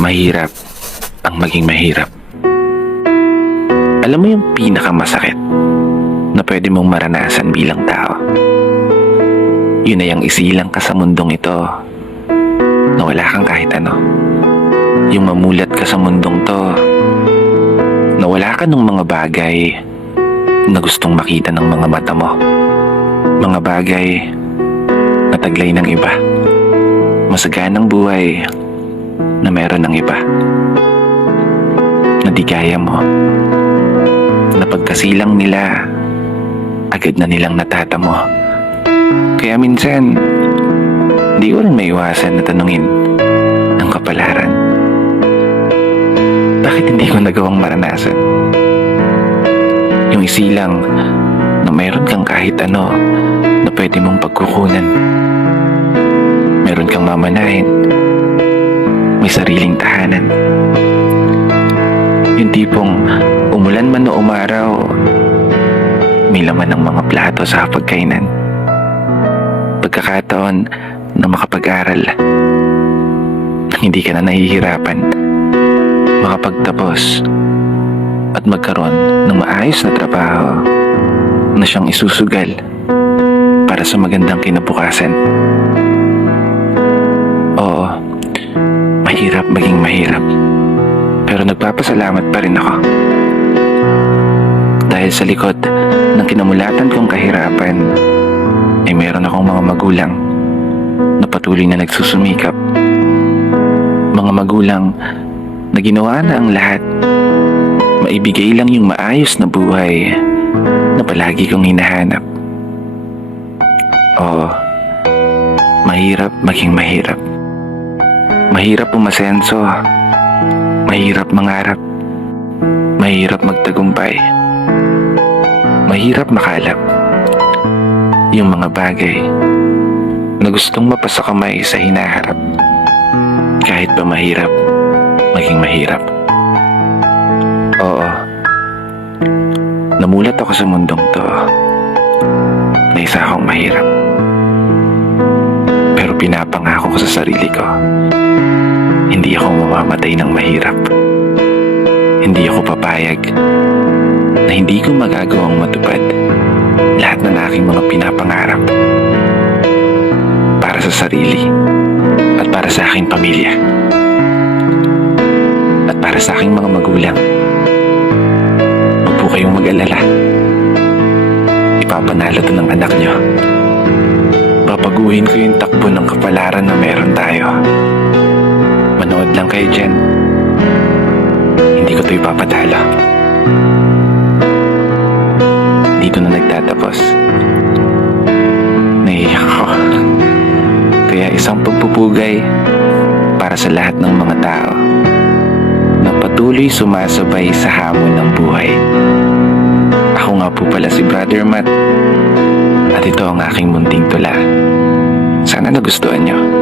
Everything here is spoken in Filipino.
Mahirap ang maging mahirap. Alam mo yung pinakamasakit na pwede mong maranasan bilang tao? Yun na yung isilang ka sa mundong ito na wala kang kahit ano. Yung mamulat ka sa mundong to na wala ka ng mga bagay na gustong makita ng mga mata mo. Mga bagay na taglay ng iba. Masaganang buhay na meron ng iba. Na di kaya mo. Na pagkasilang nila, agad na nilang natatamo. Kaya minsan, di ko rin maiwasan na tanungin ang kapalaran. Bakit hindi ko nagawang maranasan? Yung isilang na mayroon kang kahit ano na pwede mong pagkukunan. Meron kang mamanahin. May sariling tahanan. Yung tipong umulan man o umaraw, may laman ng mga plato sa hapagkainan. Pagkakataon na makapag-aral, hindi ka na nahihirapan, makapagtapos at magkaroon ng maayos na trabaho na siyang isusugal para sa magandang kinabukasan. Oo, mahirap maging mahirap, pero nagpapasalamat pa rin ako. Dahil sa likod ng kinamulatan kong kahirapan, ay meron akong mga magulang na patuloy na nagsusumikap. Mga magulang na ginawa na ang lahat, maibigay lang yung maayos na buhay na palagi kong hinahanap. Oo, mahirap maging mahirap. Mahirap umasenso, mahirap mangarap, mahirap magtagumpay, mahirap makalap yung mga bagay na gustong mapasa kamay sa hinaharap. Kahit pa mahirap maging mahirap. Oo, namulat ako sa mundong to na isa akong mahirap. Pero pinapangako ko sa sarili ko, hindi ako mamamatay ng mahirap. Hindi ako papayag na hindi ko magagawang matupad lahat ng aking mga pinapangarap para sa sarili at para sa aking pamilya at para sa aking mga magulang. Huwag po kayong mag-alala. Ipapanalo to ng anak nyo. Papaguhin ko yung takbo ng kapalaran na meron tayo. Manood lang kayo dyan. Hindi ko to ipapatalo. Dito na nagtatapos. Naiiyak ako. Kaya isang pagpupugay para sa lahat ng mga tao na patuloy sumasabay sa hamon ng buhay. Ako nga po pala si Brother Matt at ito ang aking munting tula. Sana nagustuhan nyo.